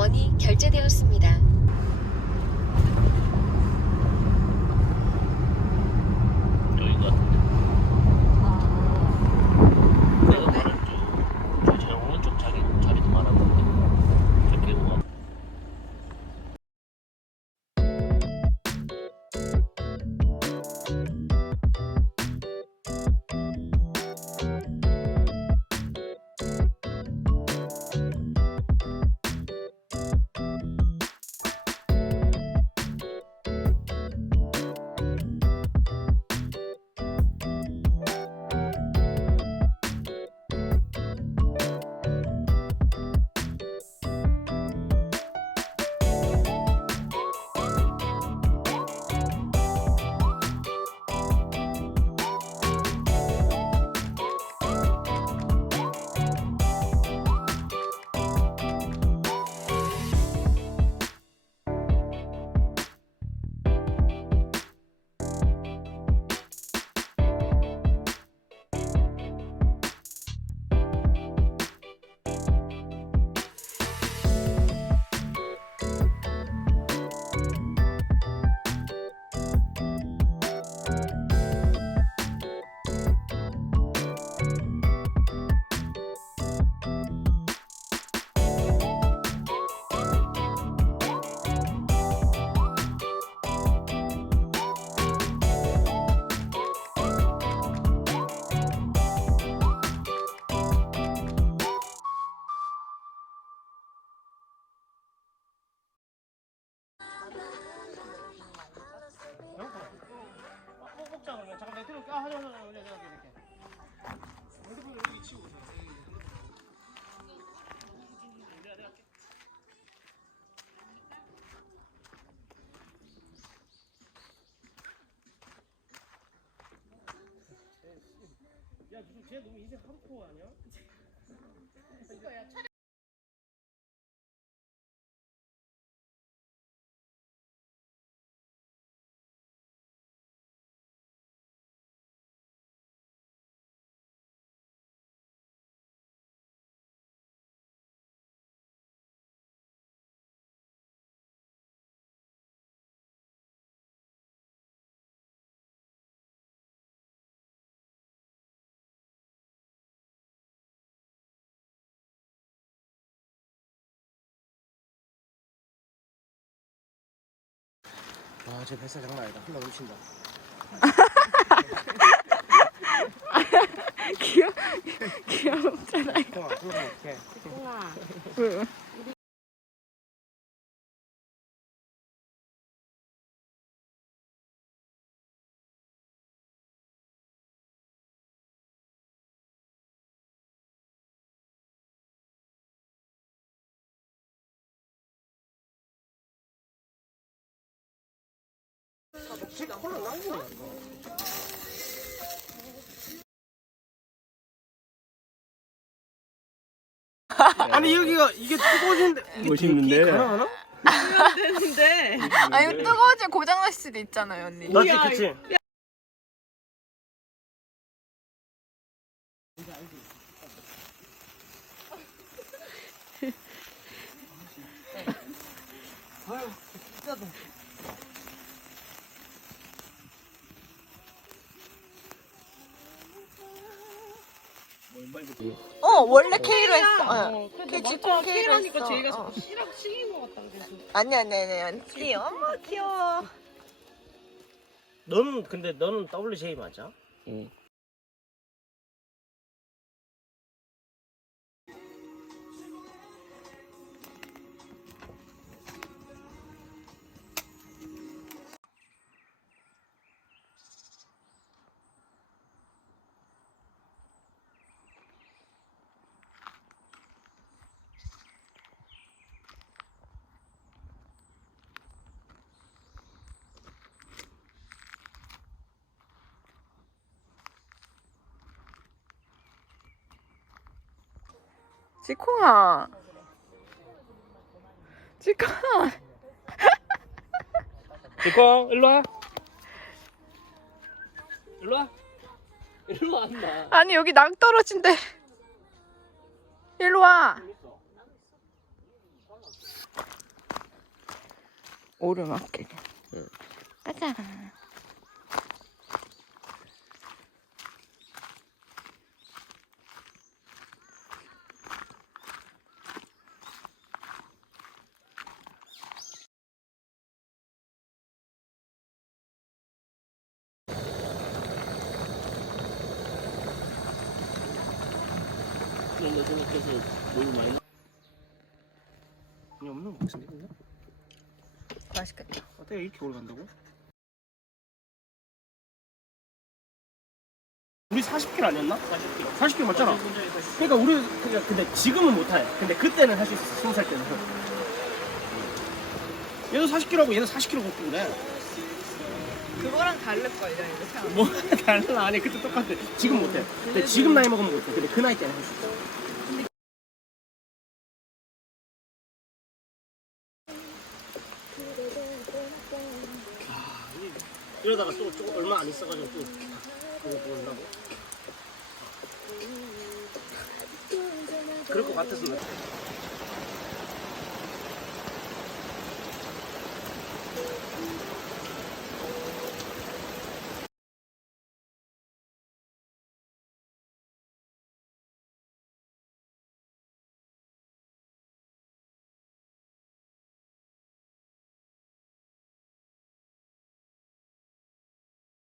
원이 결제되었습니다. 여기가 내가 말한 저 자영원 쪽 자리도 많았는데 저 계곡가 잠깐 내가 들어올게. 하자 내가 이렇게 핸드폰 여기 치우고 내가 할게. 야 무슨 쟤 너무 인생 하드코어 아니야? 이거야 촬영. 와, 쟤 뱃살 장난 아니다. 한번 훔친다. 귀엽잖아. 형아, 그러면 어떡해? 우와. 왜? 콜라 나오네. 아니 여기가 이게 뜨거워지는데 멋있는데. 가능하나? 안 되는데. 아니 뜨거워지면 고장날 수도 있잖아요 언니. 너지 야, 그치? 아유 진짜 원래 K로 했어. 근데 K 맞아. K로 K라니까 했어. 제이가 자꾸 C라고 C인 것 같다 그래서. 아니 귀여워. 어머 귀여워. 너는 근데 너는 WJ 맞아? 응. 지콩아. 지콩아. 지콩 일로 와. 일로 와. 일로 와 엄마. 아니 여기 낭 떨어진대. 일로 와. 오르막길. 응. 가자. 그런 거 생각해서 너무 많이 그냥 없는 거 같은데 그냥? 맛있겠다. 어떻게 이렇게 오래 간다고? 우리 40km 아니었나? 40km. 40km 맞잖아. 그러니까 우리 그냥 근데 지금은 못 타요. 근데 그때는 할 수 있었어. 20살 때는. 얘도 40km고 얘는 40km 걷고 그래. 그거랑 다를걸요, 이거 생각. 뭐 달라. 아니 그때 똑같아. 지금 못 해. 근데 지금 나이 먹으면 못 해. 근데 그 나이 때는 할 수 있어. 이러다가 또 조금 얼마 안 있어가지고 또 이거 보려고. 그럴 것 같아서.